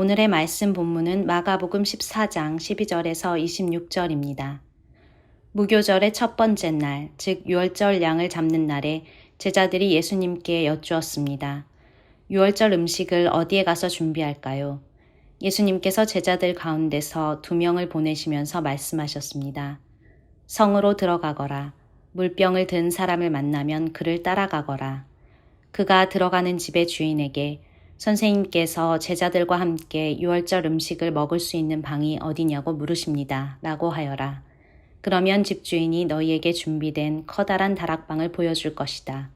오늘의 말씀 본문은 마가복음 14장 12절에서 26절입니다. 무교절의 첫 번째 날, 즉 유월절 양을 잡는 날에 제자들이 예수님께 여쭈었습니다. 유월절 음식을 어디에 가서 준비할까요? 예수님께서 제자들 가운데서 2명을 보내시면서 말씀하셨습니다. 성으로 들어가거라. 물병을 든 사람을 만나면 그를 따라가거라. 그가 들어가는 집의 주인에게 선생님께서 제자들과 함께 유월절 음식을 먹을 수 있는 방이 어디냐고 물으십니다. 라고 하여라. 그러면 집주인이 너희에게 준비된 커다란 다락방을 보여줄 것이다.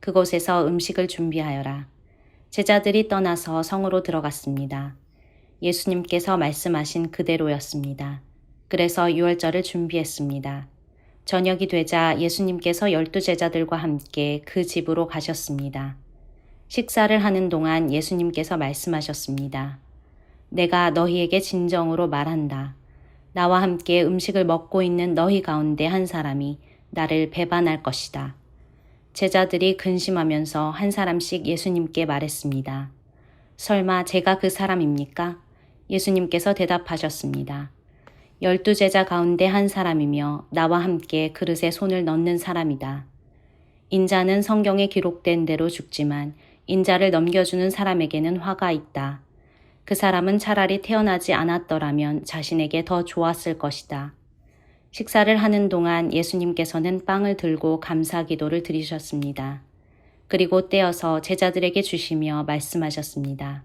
그곳에서 음식을 준비하여라. 제자들이 떠나서 성으로 들어갔습니다. 예수님께서 말씀하신 그대로였습니다. 그래서 유월절을 준비했습니다. 저녁이 되자 예수님께서 12제자들과 함께 그 집으로 가셨습니다. 식사를 하는 동안 예수님께서 말씀하셨습니다. 내가 너희에게 진정으로 말한다. 나와 함께 음식을 먹고 있는 너희 가운데 한 사람이 나를 배반할 것이다. 제자들이 근심하면서 한 사람씩 예수님께 말했습니다. 설마 제가 그 사람입니까? 예수님께서 대답하셨습니다. 12제자 가운데 한 사람이며 나와 함께 그릇에 손을 넣는 사람이다. 인자는 성경에 기록된 대로 죽지만 인자를 넘겨주는 사람에게는 화가 있다. 그 사람은 차라리 태어나지 않았더라면 자신에게 더 좋았을 것이다. 식사를 하는 동안 예수님께서는 빵을 들고 감사 기도를 드리셨습니다. 그리고 떼어서 제자들에게 주시며 말씀하셨습니다.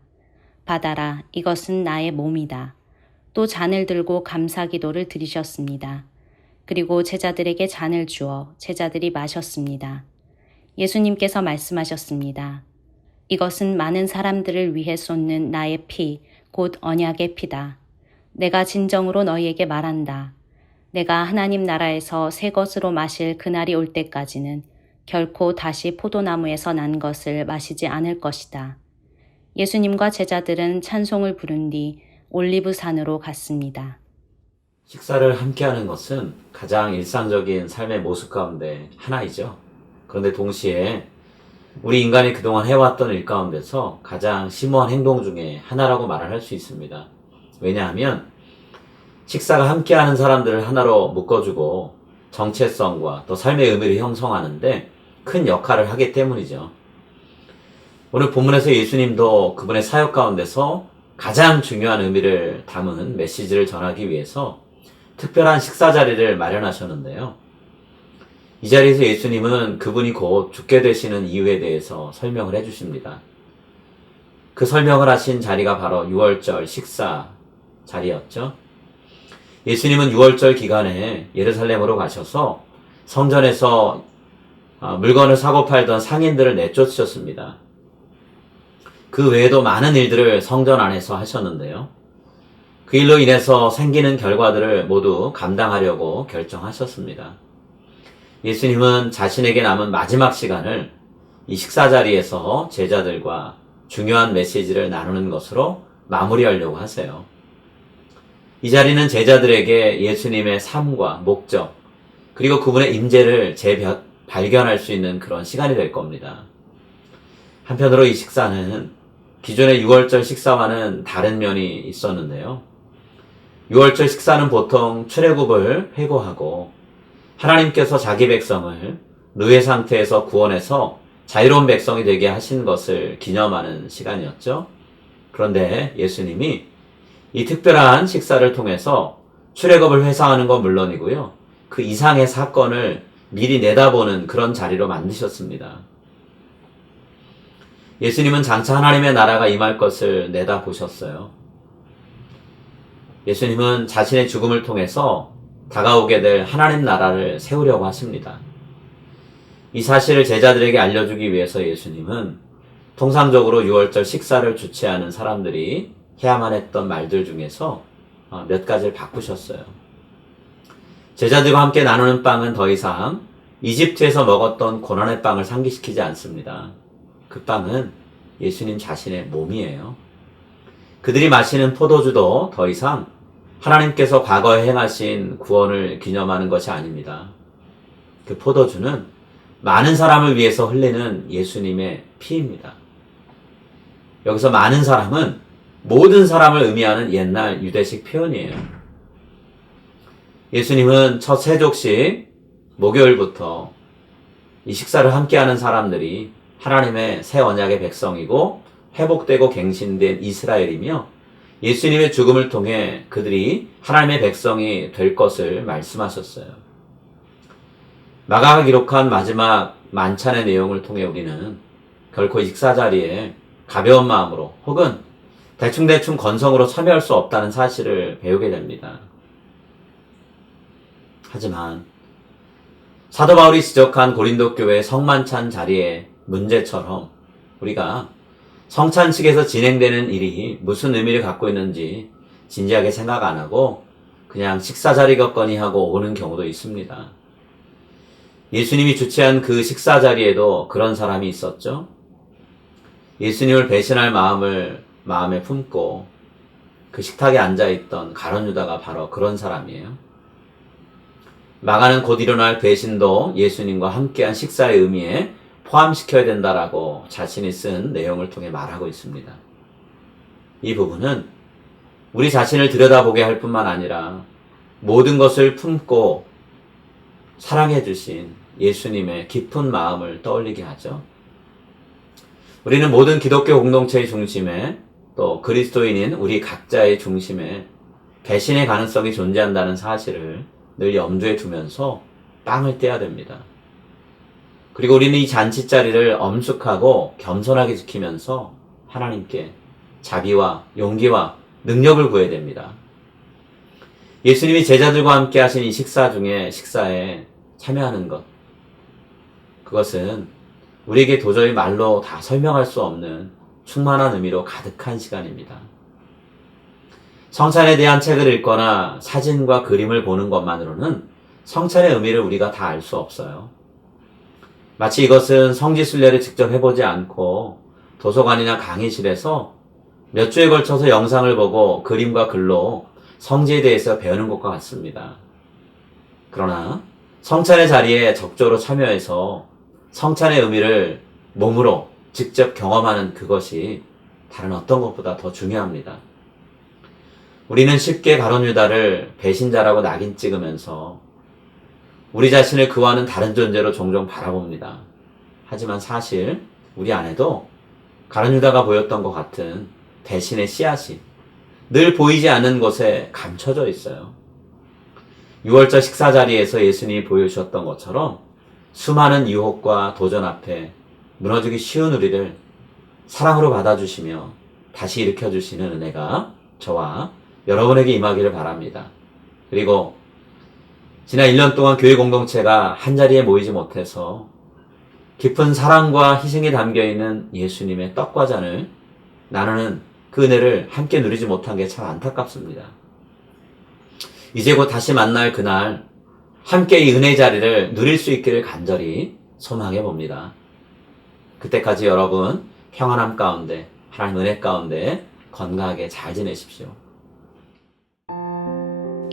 받아라, 이것은 나의 몸이다. 또 잔을 들고 감사 기도를 드리셨습니다. 그리고 제자들에게 잔을 주어 제자들이 마셨습니다. 예수님께서 말씀하셨습니다. 이것은 많은 사람들을 위해 쏟는 나의 피, 곧 언약의 피다. 내가 진정으로 너희에게 말한다. 내가 하나님 나라에서 새 것으로 마실 그날이 올 때까지는 결코 다시 포도나무에서 난 것을 마시지 않을 것이다. 예수님과 제자들은 찬송을 부른 뒤 올리브산으로 갔습니다. 식사를 함께하는 것은 가장 일상적인 삶의 모습 가운데 하나이죠. 그런데 동시에 우리 인간이 그동안 해왔던 일 가운데서 가장 심오한 행동 중에 하나라고 말을 할 수 있습니다. 왜냐하면 식사가 함께하는 사람들을 하나로 묶어주고 정체성과 또 삶의 의미를 형성하는데 큰 역할을 하기 때문이죠. 오늘 본문에서 예수님도 그분의 사역 가운데서 가장 중요한 의미를 담은 메시지를 전하기 위해서 특별한 식사 자리를 마련하셨는데요. 이 자리에서 예수님은 그분이 곧 죽게 되시는 이유에 대해서 설명을 해주십니다. 그 설명을 하신 자리가 바로 유월절 식사 자리였죠. 예수님은 유월절 기간에 예루살렘으로 가셔서 성전에서 물건을 사고 팔던 상인들을 내쫓으셨습니다. 그 외에도 많은 일들을 성전 안에서 하셨는데요. 그 일로 인해서 생기는 결과들을 모두 감당하려고 결정하셨습니다. 예수님은 자신에게 남은 마지막 시간을 이 식사 자리에서 제자들과 중요한 메시지를 나누는 것으로 마무리하려고 하세요. 이 자리는 제자들에게 예수님의 삶과 목적, 그리고 그분의 임재를 재발견할 수 있는 그런 시간이 될 겁니다. 한편으로 이 식사는 기존의 유월절 식사와는 다른 면이 있었는데요. 유월절 식사는 보통 출애굽을 회고하고 하나님께서 자기 백성을 노예 상태에서 구원해서 자유로운 백성이 되게 하신 것을 기념하는 시간이었죠. 그런데 예수님이 이 특별한 식사를 통해서 출애굽을 회상하는 건 물론이고요. 그 이상의 사건을 미리 내다보는 그런 자리로 만드셨습니다. 예수님은 장차 하나님의 나라가 임할 것을 내다보셨어요. 예수님은 자신의 죽음을 통해서 다가오게 될 하나님 나라를 세우려고 하십니다. 이 사실을 제자들에게 알려주기 위해서 예수님은 통상적으로 유월절 식사를 주최하는 사람들이 해야만 했던 말들 중에서 몇 가지를 바꾸셨어요. 제자들과 함께 나누는 빵은 더 이상 이집트에서 먹었던 고난의 빵을 상기시키지 않습니다. 그 빵은 예수님 자신의 몸이에요. 그들이 마시는 포도주도 더 이상 하나님께서 과거에 행하신 구원을 기념하는 것이 아닙니다. 그 포도주는 많은 사람을 위해서 흘리는 예수님의 피입니다. 여기서 많은 사람은 모든 사람을 의미하는 옛날 유대식 표현이에요. 예수님은 첫 세족식 목요일부터 이 식사를 함께하는 사람들이 하나님의 새 언약의 백성이고 회복되고 갱신된 이스라엘이며 예수님의 죽음을 통해 그들이 하나님의 백성이 될 것을 말씀하셨어요. 마가가 기록한 마지막 만찬의 내용을 통해 우리는 결코 식사 자리에 가벼운 마음으로 혹은 대충대충 건성으로 참여할 수 없다는 사실을 배우게 됩니다. 하지만 사도 바울이 지적한 고린도 교회 성만찬 자리의 문제처럼 우리가 성찬식에서 진행되는 일이 무슨 의미를 갖고 있는지 진지하게 생각 안 하고 그냥 식사 자리겠거니 하고 오는 경우도 있습니다. 예수님이 주최한 그 식사 자리에도 그런 사람이 있었죠. 예수님을 배신할 마음을 마음에 품고 그 식탁에 앉아있던 가룟 유다가 바로 그런 사람이에요. 마가는 곧 일어날 배신도 예수님과 함께한 식사의 의미에 포함시켜야 된다라고 자신이 쓴 내용을 통해 말하고 있습니다. 이 부분은 우리 자신을 들여다보게 할 뿐만 아니라 모든 것을 품고 사랑해 주신 예수님의 깊은 마음을 떠올리게 하죠. 우리는 모든 기독교 공동체의 중심에 또 그리스도인인 우리 각자의 중심에 배신의 가능성이 존재한다는 사실을 늘 염두에 두면서 빵을 떼야 됩니다. 그리고 우리는 이 잔치 자리를 엄숙하고 겸손하게 지키면서 하나님께 자비와 용기와 능력을 구해야 됩니다. 예수님이 제자들과 함께 하신 이 식사에 참여하는 것, 그것은 우리에게 도저히 말로 다 설명할 수 없는 충만한 의미로 가득한 시간입니다. 성찬에 대한 책을 읽거나 사진과 그림을 보는 것만으로는 성찬의 의미를 우리가 다 알 수 없어요. 마치 이것은 성지순례를 직접 해보지 않고 도서관이나 강의실에서 몇 주에 걸쳐서 영상을 보고 그림과 글로 성지에 대해서 배우는 것과 같습니다. 그러나 성찬의 자리에 적극적으로 참여해서 성찬의 의미를 몸으로 직접 경험하는 그것이 다른 어떤 것보다 더 중요합니다. 우리는 쉽게 가룟 유다를 배신자라고 낙인 찍으면서 우리 자신을 그와는 다른 존재로 종종 바라봅니다. 하지만 사실 우리 안에도 가룟 유다가 보였던 것 같은 배신의 씨앗이 늘 보이지 않는 곳에 감춰져 있어요. 6월절 식사 자리에서 예수님이 보여주셨던 것처럼 수많은 유혹과 도전 앞에 무너지기 쉬운 우리를 사랑으로 받아주시며 다시 일으켜주시는 은혜가 저와 여러분에게 임하기를 바랍니다. 그리고 지난 1년 동안 교회 공동체가 한자리에 모이지 못해서 깊은 사랑과 희생이 담겨있는 예수님의 떡과 잔을 나누는 그 은혜를 함께 누리지 못한 게 참 안타깝습니다. 이제 곧 다시 만날 그날 함께 이 은혜 자리를 누릴 수 있기를 간절히 소망해 봅니다. 그때까지 여러분 평안함 가운데 하나님 은혜 가운데 건강하게 잘 지내십시오.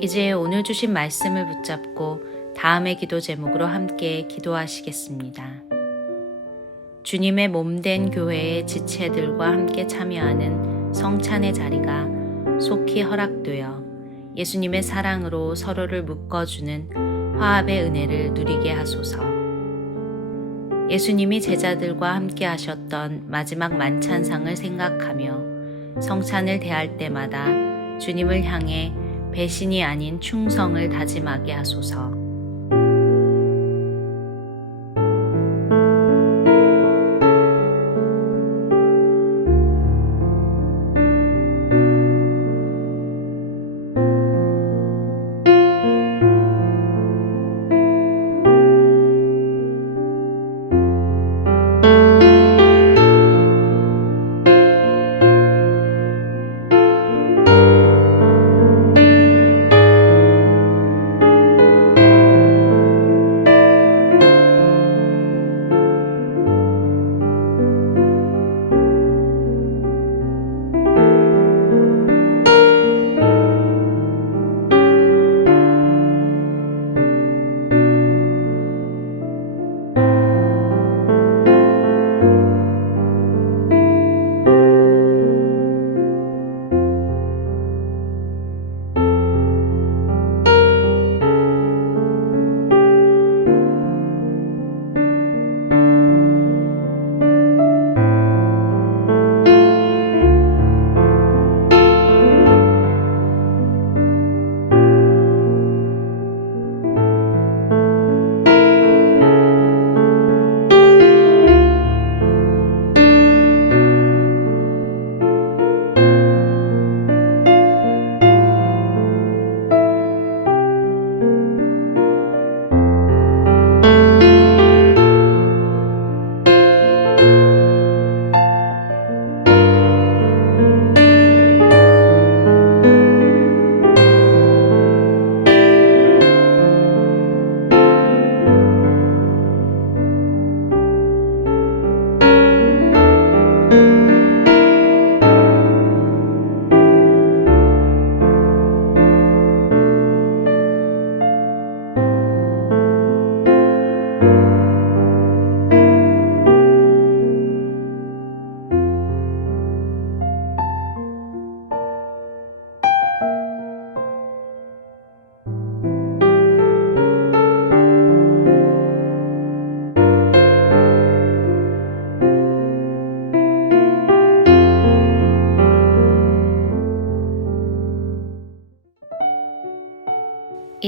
이제 오늘 주신 말씀을 붙잡고 다음의 기도 제목으로 함께 기도하시겠습니다. 주님의 몸된 교회의 지체들과 함께 참여하는 성찬의 자리가 속히 허락되어 예수님의 사랑으로 서로를 묶어주는 화합의 은혜를 누리게 하소서. 예수님이 제자들과 함께 하셨던 마지막 만찬상을 생각하며 성찬을 대할 때마다 주님을 향해 배신이 아닌 충성을 다짐하게 하소서.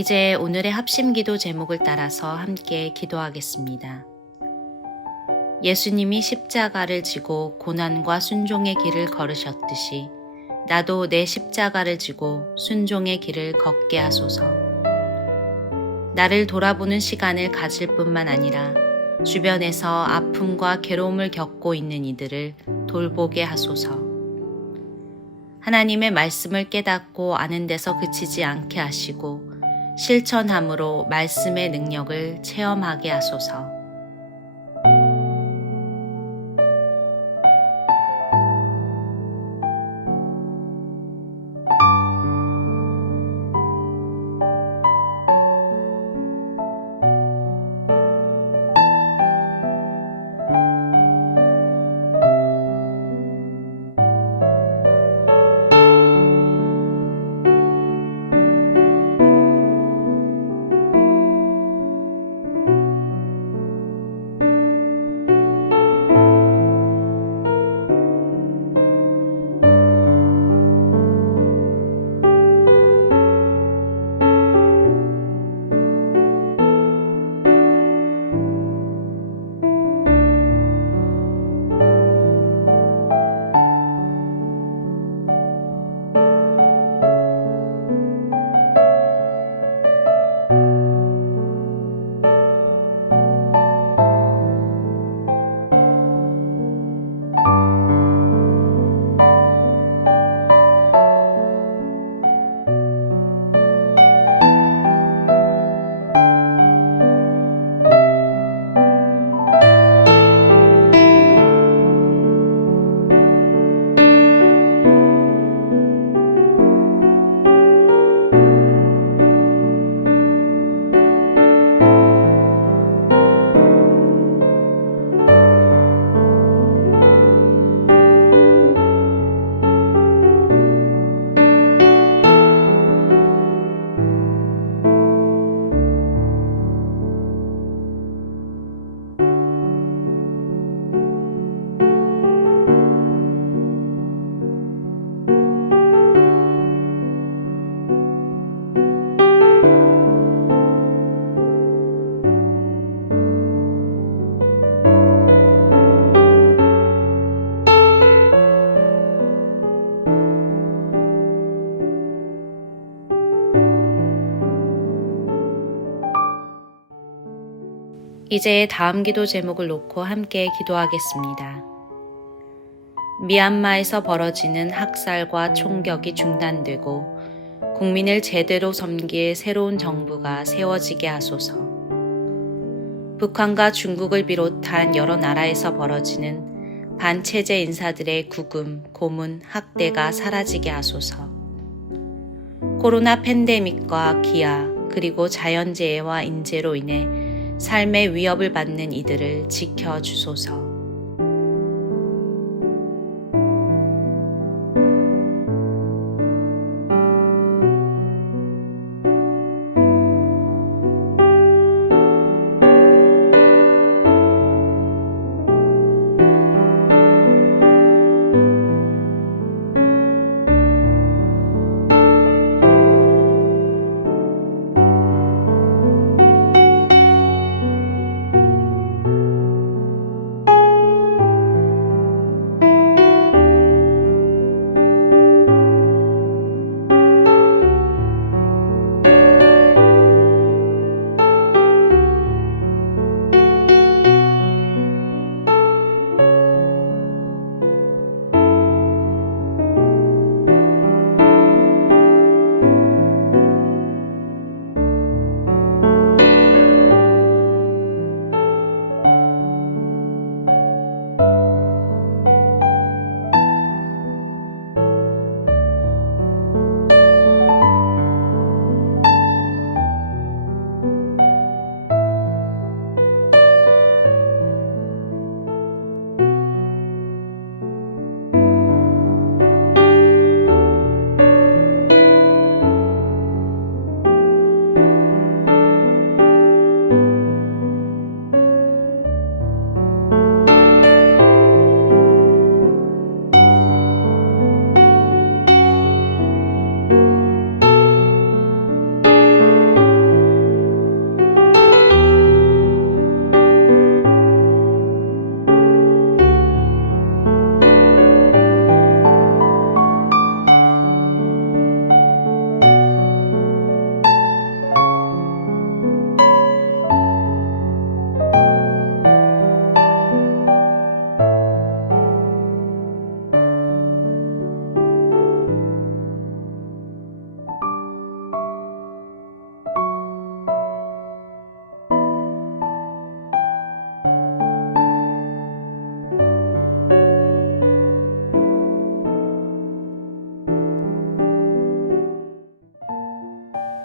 이제 오늘의 합심기도 제목을 따라서 함께 기도하겠습니다. 예수님이 십자가를 지고 고난과 순종의 길을 걸으셨듯이 나도 내 십자가를 지고 순종의 길을 걷게 하소서. 나를 돌아보는 시간을 가질 뿐만 아니라 주변에서 아픔과 괴로움을 겪고 있는 이들을 돌보게 하소서. 하나님의 말씀을 깨닫고 아는 데서 그치지 않게 하시고 실천함으로 말씀의 능력을 체험하게 하소서. 이제 다음 기도 제목을 놓고 함께 기도하겠습니다. 미얀마에서 벌어지는 학살과 총격이 중단되고 국민을 제대로 섬길 새로운 정부가 세워지게 하소서. 북한과 중국을 비롯한 여러 나라에서 벌어지는 반체제 인사들의 구금, 고문, 학대가 사라지게 하소서. 코로나 팬데믹과 기아, 그리고 자연재해와 인재로 인해 삶의 위협을 받는 이들을 지켜주소서.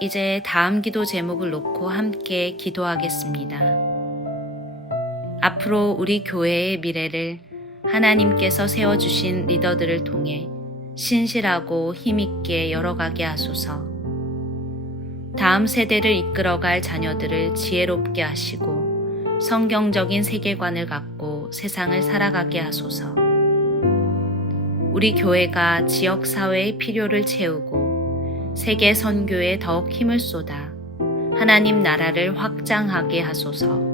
이제 다음 기도 제목을 놓고 함께 기도하겠습니다. 앞으로 우리 교회의 미래를 하나님께서 세워주신 리더들을 통해 신실하고 힘있게 열어가게 하소서. 다음 세대를 이끌어갈 자녀들을 지혜롭게 하시고 성경적인 세계관을 갖고 세상을 살아가게 하소서. 우리 교회가 지역 사회의 필요를 채우고 세계 선교에 더욱 힘을 쏟아 하나님 나라를 확장하게 하소서.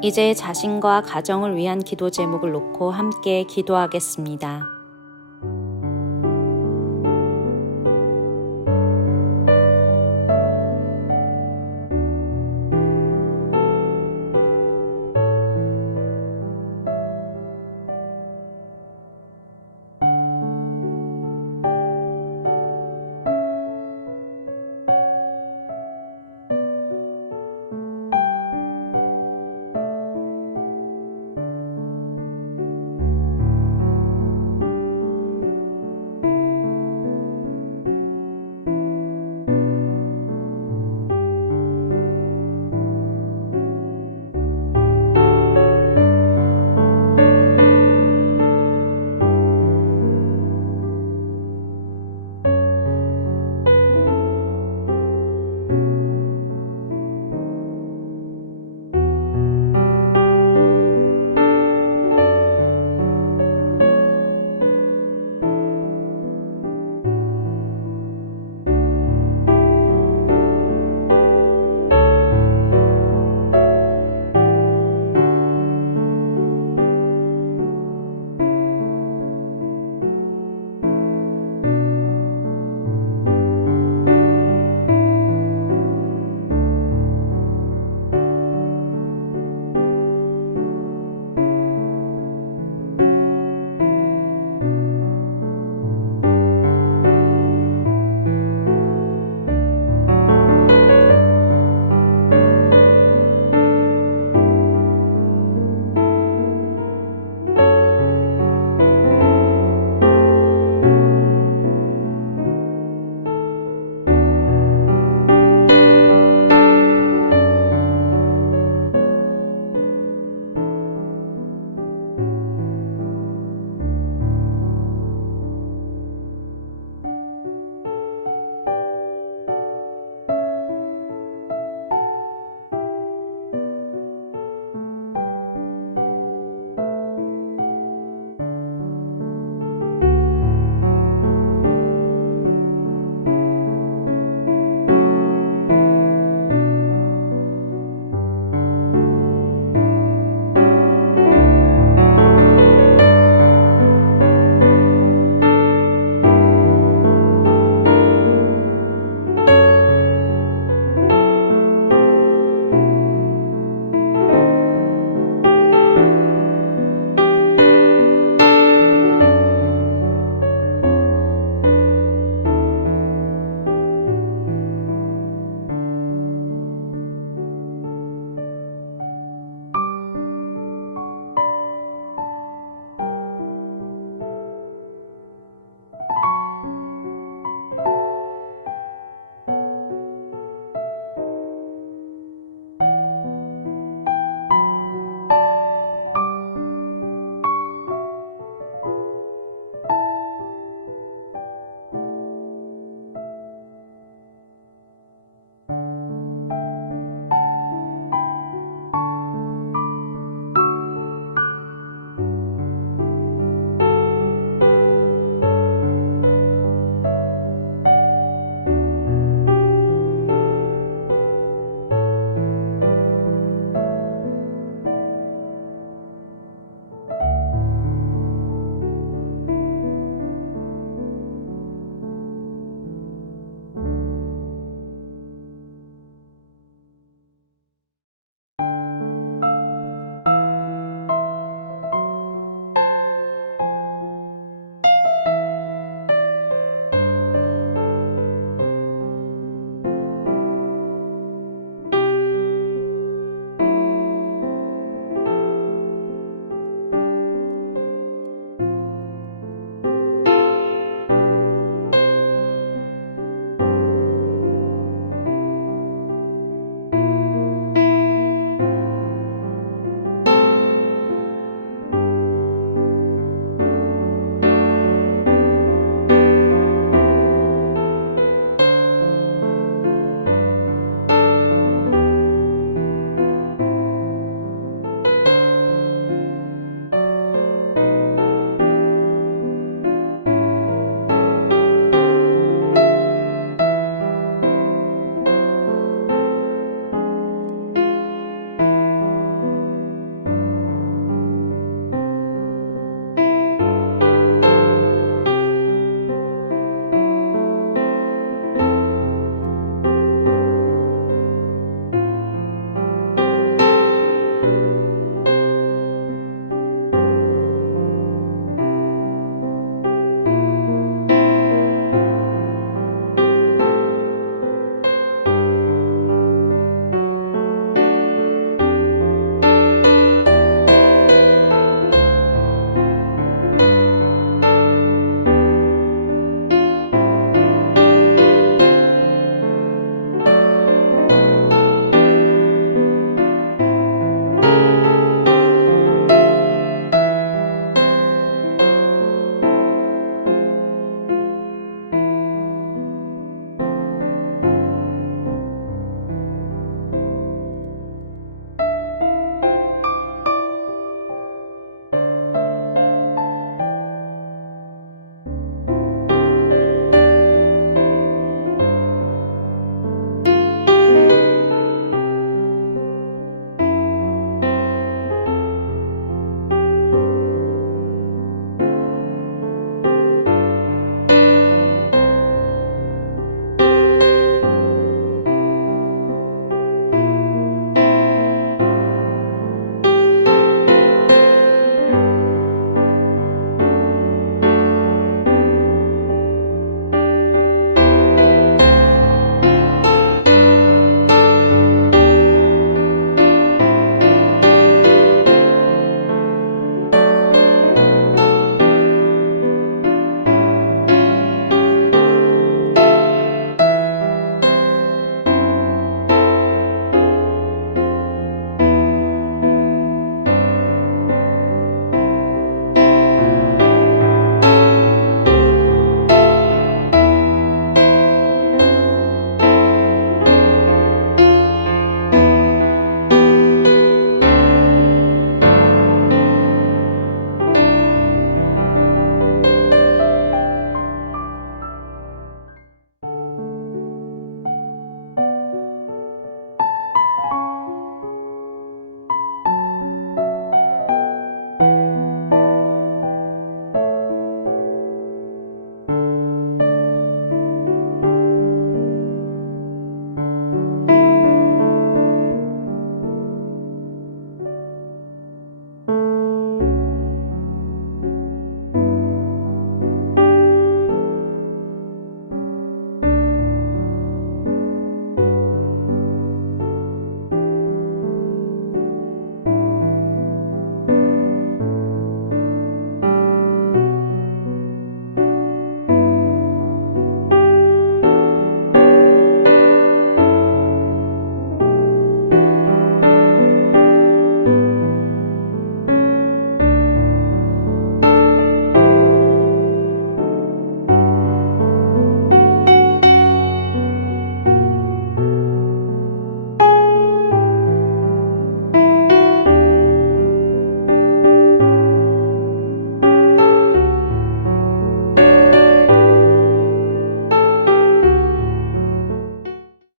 이제 자신과 가정을 위한 기도 제목을 놓고 함께 기도하겠습니다.